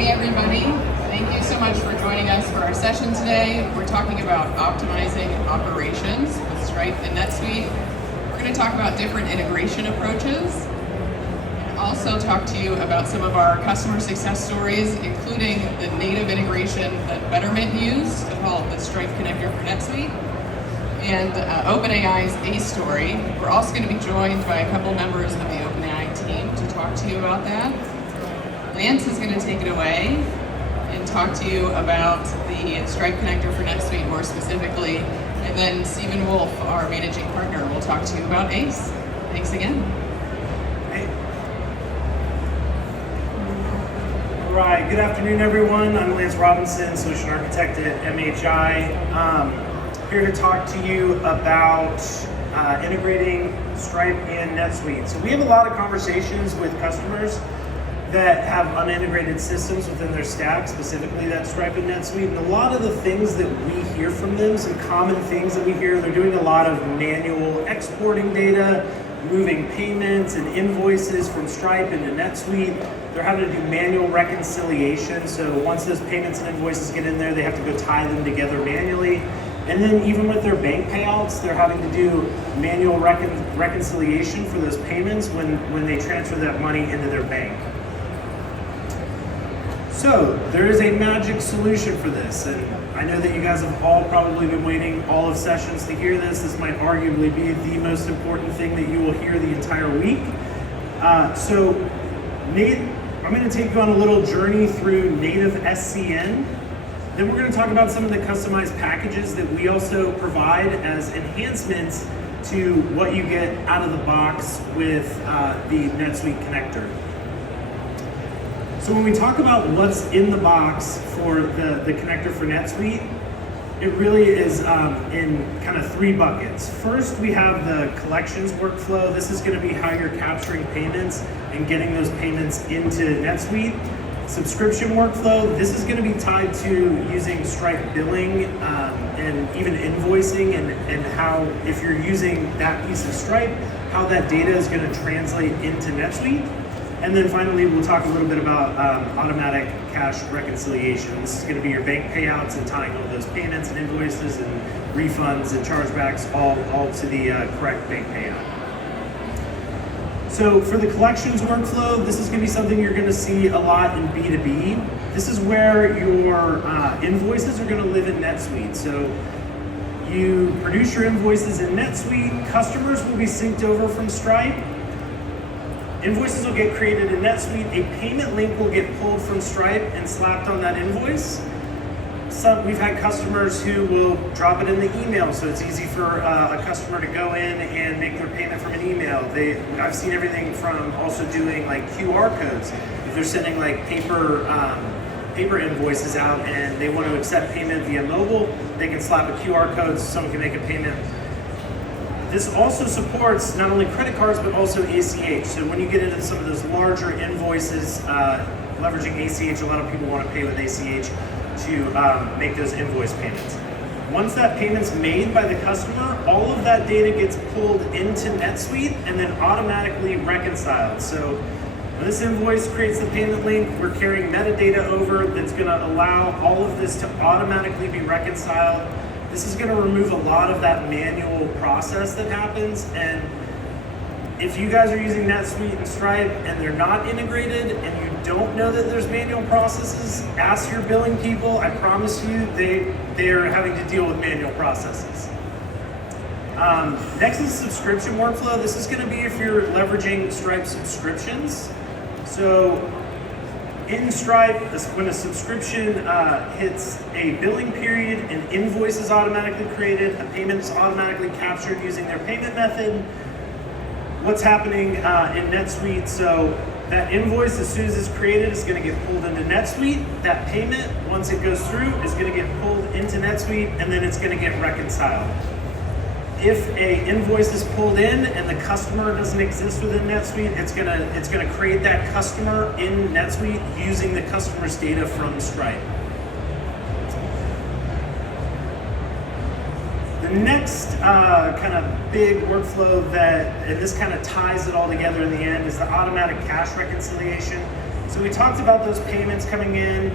Hey everybody, thank you so much for joining us for our session today. We're talking about optimizing operations with Stripe and NetSuite. We're going to talk about different integration approaches and also talk to you about some of our customer success stories, including the native integration that Betterment used to call the Stripe connector for NetSuite, and OpenAI's A story. We're also going to be joined by a couple members of the OpenAI team to talk to you about that. Lance is going to take it away and talk to you about the Stripe connector for NetSuite more specifically, and then Stephen Wolff, our managing partner, will talk to you about ACE. Thanks again. Hey. All right, good afternoon everyone. I'm Lance Robinson, Solution Architect at MHI. Here to talk to you about integrating Stripe and NetSuite. So we have a lot of conversations with customers that have unintegrated systems within their stack, specifically that Stripe and NetSuite. And a lot of the things that we hear from them, some common things that we hear, they're doing a lot of manual exporting data, moving payments and invoices from Stripe into NetSuite. They're having to do manual reconciliation. So once those payments and invoices get in there, they have to go tie them together manually. And then even with their bank payouts, they're having to do manual reconciliation for those payments when they transfer that money into their bank. So there is a magic solution for this, and I know that you guys have all probably been waiting all of sessions to hear this. This might arguably be the most important thing that you will hear the entire week. So I'm going to take you on a little journey through native SCN. Then we're going to talk about some of the customized packages that we also provide as enhancements to what you get out of the box with the NetSuite connector. So when we talk about what's in the box for the connector for NetSuite, it really is in kind of three buckets. First, we have the collections workflow. This is going to be how you're capturing payments and getting those payments into NetSuite. Subscription workflow, this is going to be tied to using Stripe billing and even invoicing and how, if you're using that piece of Stripe, how that data is going to translate into NetSuite. And then finally, we'll talk a little bit about automatic cash reconciliation. This is going to be your bank payouts and tying all those payments and invoices and refunds and chargebacks all to the correct bank payout. So for the collections workflow, this is going to be something you're going to see a lot in B2B. This is where your invoices are going to live in NetSuite. So you produce your invoices in NetSuite, customers will be synced over from Stripe. Invoices will get created in NetSuite. A payment link will get pulled from Stripe and slapped on that invoice. We've had customers who will drop it in the email, so it's easy for a customer to go in and make their payment from an email. I've seen everything from also doing like QR codes. If they're sending like paper invoices out and they want to accept payment via mobile, they can slap a QR code so someone can make a payment. This also supports not only credit cards, but also ACH. So when you get into some of those larger invoices, leveraging ACH, a lot of people want to pay with ACH to make those invoice payments. Once that payment's made by the customer, all of that data gets pulled into NetSuite and then automatically reconciled. So when this invoice creates the payment link, we're carrying metadata over that's going to allow all of this to automatically be reconciled. This is going to remove a lot of that manual process that happens, and if you guys are using NetSuite and Stripe and they're not integrated and you don't know that there's manual processes, ask your billing people. I promise you they are having to deal with manual processes. Next is subscription workflow. This is going to be if you're leveraging Stripe subscriptions. So in Stripe, when a subscription hits a billing period, an invoice is automatically created, a payment is automatically captured using their payment method. What's happening in NetSuite? So that invoice, as soon as it's created, is going to get pulled into NetSuite. That payment, once it goes through, is going to get pulled into NetSuite, and then it's going to get reconciled. If an invoice is pulled in and the customer doesn't exist within NetSuite, it's gonna create that customer in NetSuite using the customer's data from Stripe. The next kind of big workflow and this kind of ties it all together in the end, is the automatic cash reconciliation. So we talked about those payments coming in.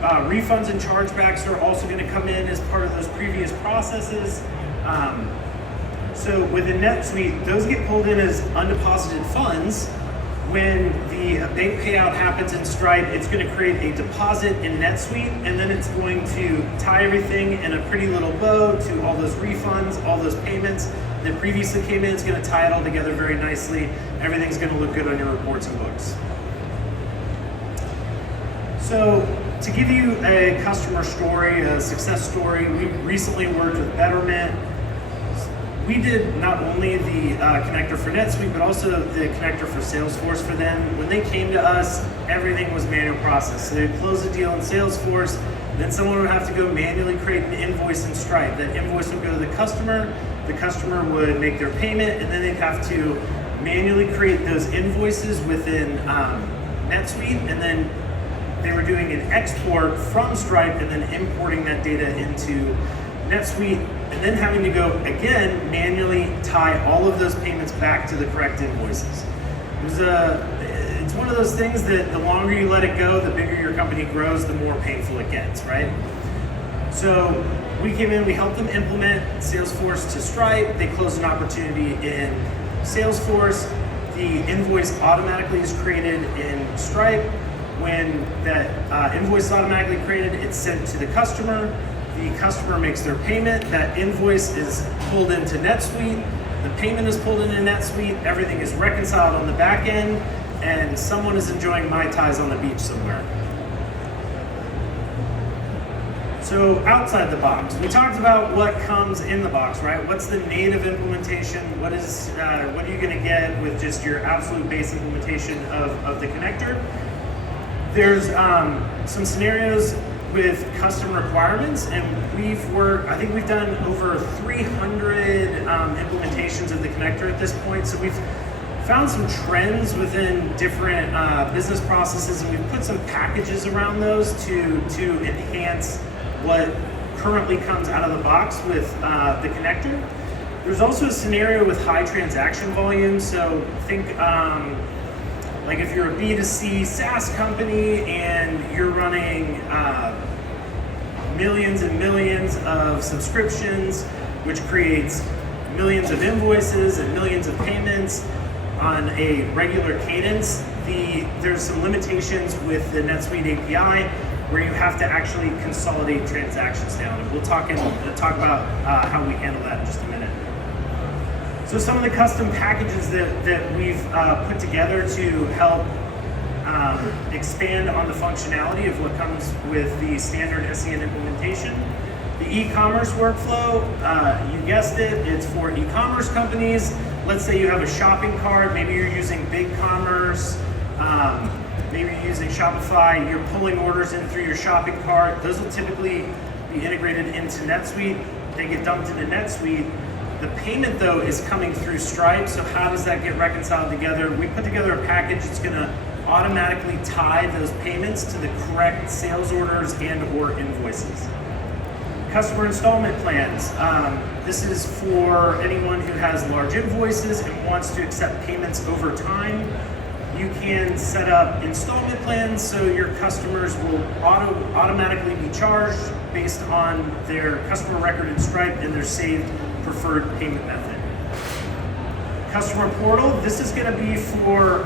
Refunds and chargebacks are also going to come in as part of those previous processes. So within NetSuite, those get pulled in as undeposited funds. When the bank payout happens in Stripe, it's going to create a deposit in NetSuite, and then it's going to tie everything in a pretty little bow to all those refunds, all those payments that previously came in. It's going to tie it all together very nicely. Everything's going to look good on your reports and books. So to give you a customer story, a success story, we recently worked with Betterment. We did not only the connector for NetSuite, but also the connector for Salesforce for them. When they came to us, everything was manual process. So they'd close a deal in Salesforce, then someone would have to go manually create an invoice in Stripe. That invoice would go to the customer would make their payment, and then they'd have to manually create those invoices within NetSuite, and then they were doing an export from Stripe and then importing that data into NetSuite, and then having to go again manually tie all of those payments back to the correct invoices. It's one of those things that the longer you let it go, the bigger your company grows, the more painful it gets, right? So we came in, we helped them implement Salesforce to Stripe. They closed an opportunity in Salesforce. The invoice automatically is created in Stripe. When that invoice is automatically created, it's sent to the customer. The customer makes their payment. That invoice is pulled into NetSuite. The payment is pulled into NetSuite. Everything is reconciled on the back end, and someone is enjoying Mai Tais on the beach somewhere. So outside the box, we talked about what comes in the box, right? What's the native implementation? What are you going to get with just your absolute base implementation of the connector? There's some scenarios with custom requirements, and I think we've done over 300 implementations of the connector at this point. So we've found some trends within different business processes, and we've put some packages around those to enhance what currently comes out of the box with the connector. There's also a scenario with high transaction volume. So think like if you're a B2C SaaS company and you're running millions and millions of subscriptions, which creates millions of invoices and millions of payments on a regular cadence, there's some limitations with the NetSuite API where you have to actually consolidate transactions down. And we'll talk about how we handle that in just a minute. So some of the custom packages that we've put together to help expand on the functionality of what comes with the standard SEN implementation. The e-commerce workflow, you guessed it, it's for e-commerce companies. Let's say you have a shopping cart, maybe you're using BigCommerce, maybe you're using Shopify, you're pulling orders in through your shopping cart. Those will typically be integrated into NetSuite. They get dumped into NetSuite. The payment, though, is coming through Stripe, so how does that get reconciled together? We put together a package that's going to automatically tie those payments to the correct sales orders and or invoices. Customer installment plans. This is for anyone who has large invoices and wants to accept payments over time. You can set up installment plans so your customers will automatically be charged based on their customer record in Stripe and their saved preferred payment method. Customer portal. This is going to be for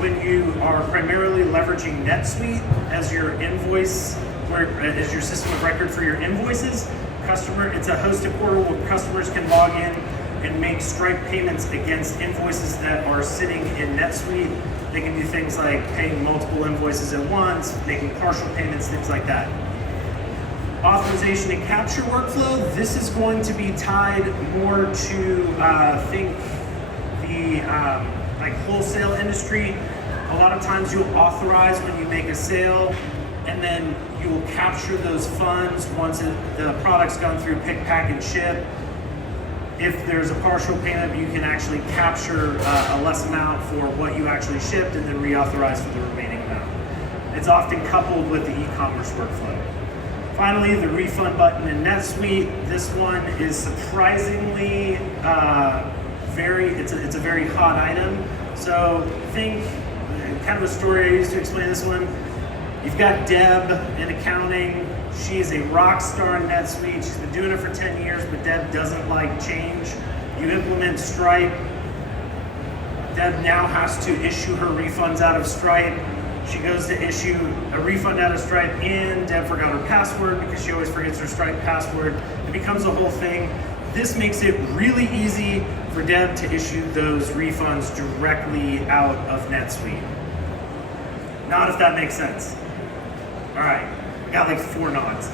when you are primarily leveraging NetSuite as your as your system of record for your invoices. It's a hosted portal where customers can log in and make Stripe payments against invoices that are sitting in NetSuite. They can do things like paying multiple invoices at once, making partial payments, things like that. Authorization and capture workflow. This is going to be tied more to think the like wholesale industry. A lot of times you'll authorize when you make a sale, and then you will capture those funds once the product's gone through pick, pack, and ship. If there's a partial payment, you can actually capture a less amount for what you actually shipped and then reauthorize for the remaining amount. It's often coupled with the e-commerce workflow. Finally, the refund button in NetSuite. This one is surprisingly it's a very hot item. So think, kind of a story I used to explain this one. You've got Deb in accounting. She's a rock star in NetSuite. She's been doing it for 10 years, but Deb doesn't like change. You implement Stripe. Deb now has to issue her refunds out of Stripe. She goes to issue a refund out of Stripe and Deb forgot her password because she always forgets her Stripe password. It becomes a whole thing. This makes it really easy for Deb to issue those refunds directly out of NetSuite. Not if that makes sense. All right, I got like 4 nods.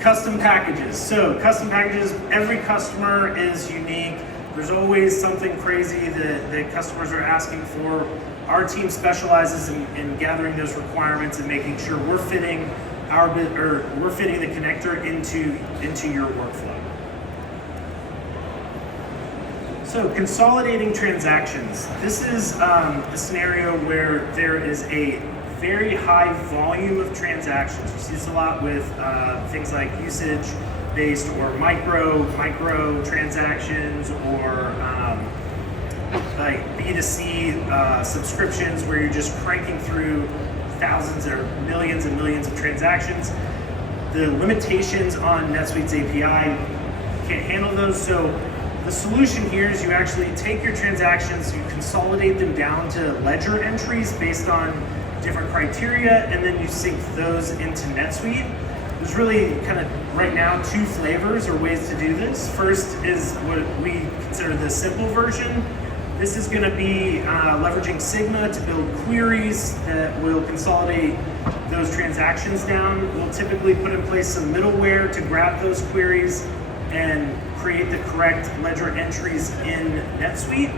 Custom packages. So custom packages, every customer is unique. There's always something crazy that customers are asking for. Our team specializes in gathering those requirements and making sure we're fitting the connector into your workflow. So consolidating transactions. This is a scenario where there is a very high volume of transactions. You see this a lot with things like usage-based or micro transactions, or like B2C subscriptions where you're just cranking through thousands or millions and millions of transactions. The limitations on NetSuite's API can't handle those. So the solution here is you actually take your transactions, you consolidate them down to ledger entries based on different criteria, and then you sync those into NetSuite. There's really kind of right now 2 flavors or ways to do this. First is what we consider the simple version. This is going to be leveraging Sigma to build queries that will consolidate those transactions down. We'll typically put in place some middleware to grab those queries and create the correct ledger entries in NetSuite.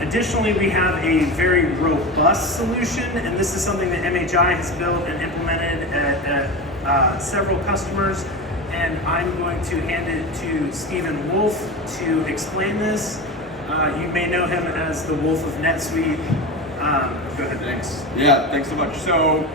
Additionally, we have a very robust solution, and this is something that MHI has built and implemented at several customers. And I'm going to hand it to Stephen Wolff to explain this. You may know him as the Wolff of NetSuite. Go ahead. Thanks. Yeah, thanks so much. So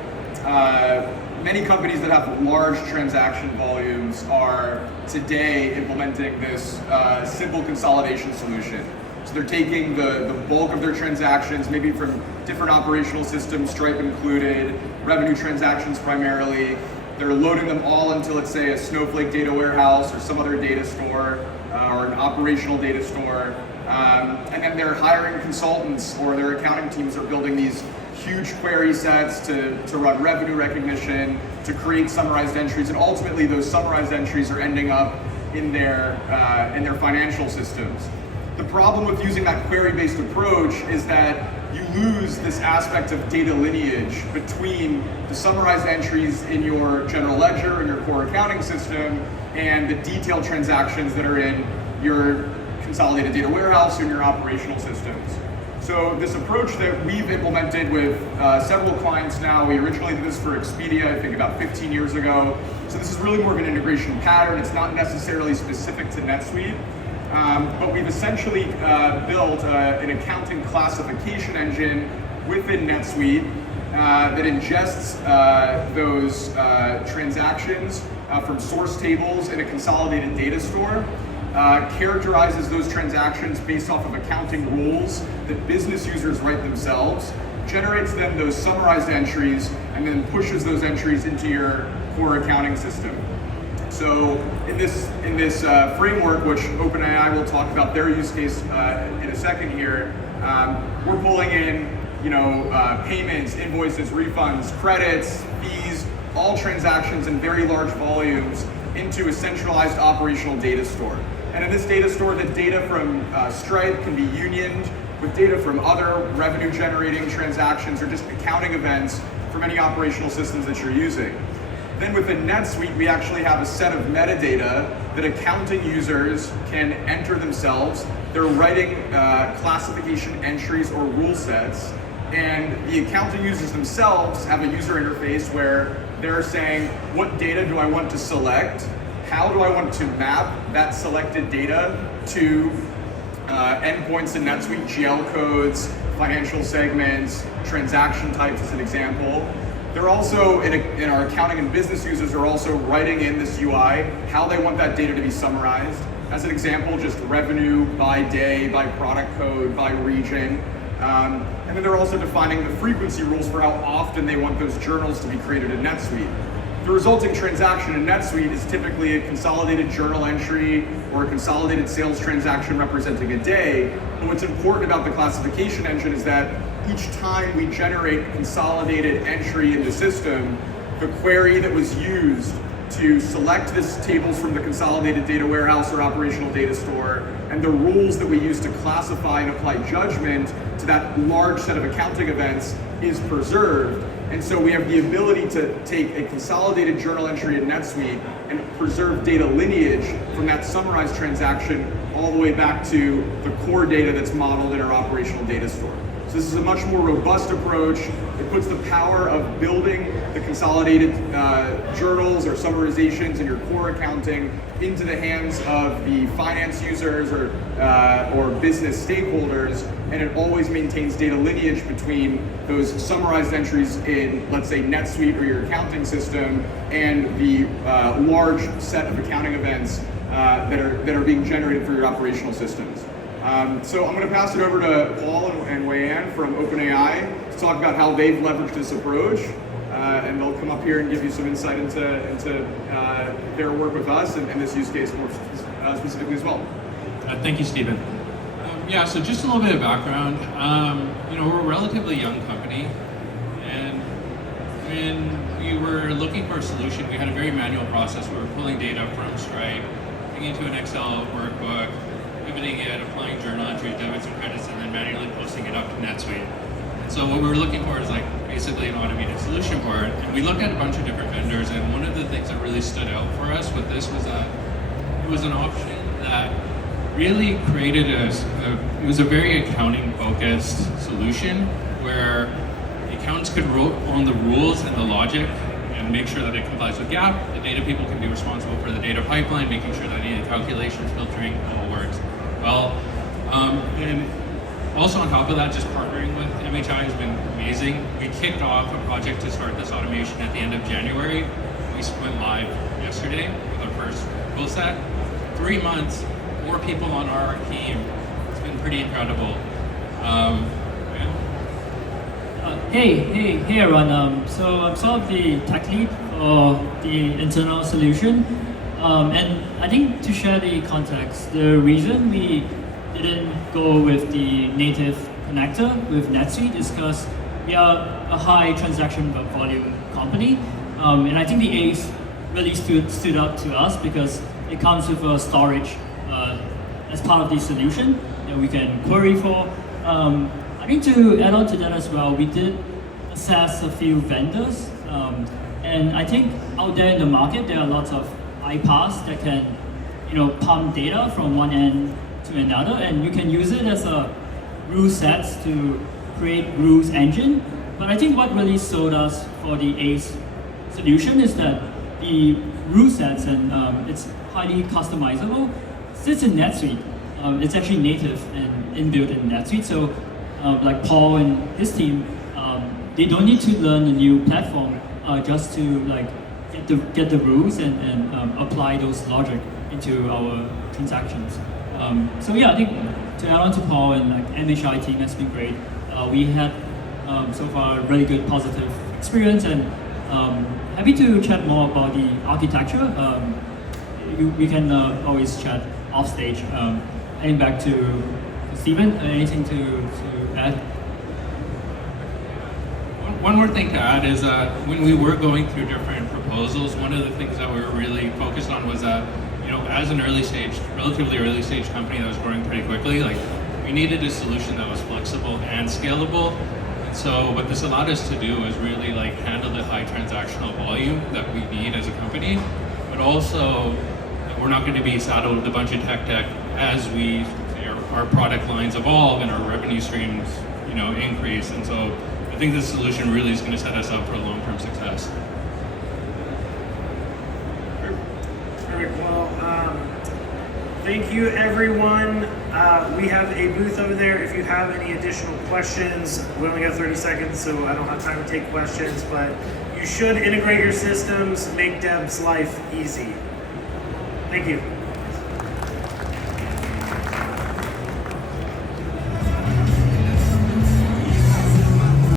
many companies that have large transaction volumes are today implementing this simple consolidation solution. So they're taking the bulk of their transactions, maybe from different operational systems, Stripe included, revenue transactions primarily. They're loading them all into, let's say, a Snowflake data warehouse or some other data store or an operational data store. And then they're hiring consultants, or their accounting teams are building these huge query sets to run revenue recognition, to create summarized entries, and ultimately those summarized entries are ending up in their financial systems. The problem with using that query-based approach is that you lose this aspect of data lineage between the summarized entries in your general ledger and your core accounting system and the detailed transactions that are in your consolidated data warehouse and your operational systems. So this approach that we've implemented with several clients now, we originally did this for Expedia, I think about 15 years ago. So this is really more of an integration pattern. It's not necessarily specific to NetSuite. But we've essentially built an accounting classification engine within NetSuite that ingests those transactions from source tables in a consolidated data store, characterizes those transactions based off of accounting rules that business users write themselves, generates them those summarized entries, and then pushes those entries into your core accounting system. So in this framework, which OpenAI will talk about their use case in a second here, we're pulling in payments, invoices, refunds, credits, fees, all transactions in very large volumes into a centralized operational data store. And in this data store, the data from Stripe can be unioned with data from other revenue generating transactions or just accounting events from any operational systems that you're using. Then within NetSuite, we actually have a set of metadata that accounting users can enter themselves. They're writing classification entries or rule sets, and the accounting users themselves have a user interface where they're saying, what data do I want to select? How do I want to map that selected data to endpoints in NetSuite, GL codes, financial segments, transaction types as an example. They're also, in our accounting and business users, are also writing in this UI how they want that data to be summarized, as an example, just revenue by day, by product code, by region. And then they're also defining the frequency rules for how often they want those journals to be created in NetSuite. The resulting transaction in NetSuite is typically a consolidated journal entry or a consolidated sales transaction representing a day. But what's important about the classification engine is that each time we generate a consolidated entry in the system, the query that was used to select this tables from the consolidated data warehouse or operational data store, and the rules that we use to classify and apply judgment to that large set of accounting events is preserved. And so we have the ability to take a consolidated journal entry in NetSuite and preserve data lineage from that summarized transaction all the way back to the core data that's modeled in our operational data store. So this is a much more robust approach. It puts the power of building the consolidated journals or summarizations in your core accounting into the hands of the finance users or business stakeholders, and it always maintains data lineage between those summarized entries in, let's say, NetSuite or your accounting system, and the large set of accounting events that are being generated for your operational systems. So I'm going to pass it over to Paul and Wei-Ann from OpenAI to talk about how they've leveraged this approach, and they'll come up here and give you some insight into their work with us and this use case more specifically as well. Thank you, Stephen. Yeah, so just a little bit of background. We're a relatively young company, and when we were looking for a solution, we had a very manual process. We were pulling data from Stripe, putting it into an Excel workbook, pivoting it, applying journal entries, debits and credits, and then manually posting it up to NetSuite. And so what we were looking for is basically an automated solution for it. And we looked at a bunch of different vendors, and one of the things that really stood out for us with this was that it was an option that really created it was a very accounting-focused solution where the accountants could own the rules and the logic and make sure that it complies with GAAP. The data people can be responsible for the data pipeline, making sure that any calculations, filtering, all works well. And also on top of that, just partnering with MHI has been amazing. We kicked off a project to start this automation at the end of January. We went live yesterday with our first tool set. 3 months, 4 people on our team. It's been pretty incredible. Hey everyone. So I'm sort of the tech lead for the internal solution. And I think to share the context, the reason we didn't go with the native connector with NetSuite is because we are a high transaction volume company. And I think the ACE really stood out to us because it comes with a storage as part of the solution that we can query for. I think to add on to that as well, we did assess a few vendors, and I think out there in the market there are lots of iPaaS that can, pump data from one end to another, and you can use it as a rule sets to create rules engine. But I think what really sold us for the ACE solution is that the rule sets and it's highly customizable. Sits in NetSuite. It's actually native and inbuilt in NetSuite. So like Paul and his team, they don't need to learn a new platform just to get the rules and apply those logic into our transactions. So yeah, I think to add on to Paul and MHI team has been great. We had so far a really good positive experience, and happy to chat more about the architecture. We can always chat off stage. Heading back to Stephen, anything to add? One more thing to add is when we were going through different proposals, one of the things that we were really focused on was that, as an relatively early stage company that was growing pretty quickly, we needed a solution that was flexible and scalable. And so what this allowed us to do is really handle the high transactional volume that we need as a company, but also we're not going to be saddled with a bunch of tech debt as our product lines evolve and our revenue streams, increase. And so I think this solution really is going to set us up for long-term success. Perfect. Well, thank you, everyone. We have a booth over there. If you have any additional questions, we only got 30 seconds, so I don't have time to take questions, but you should integrate your systems, make Deb's life easy. Thank you.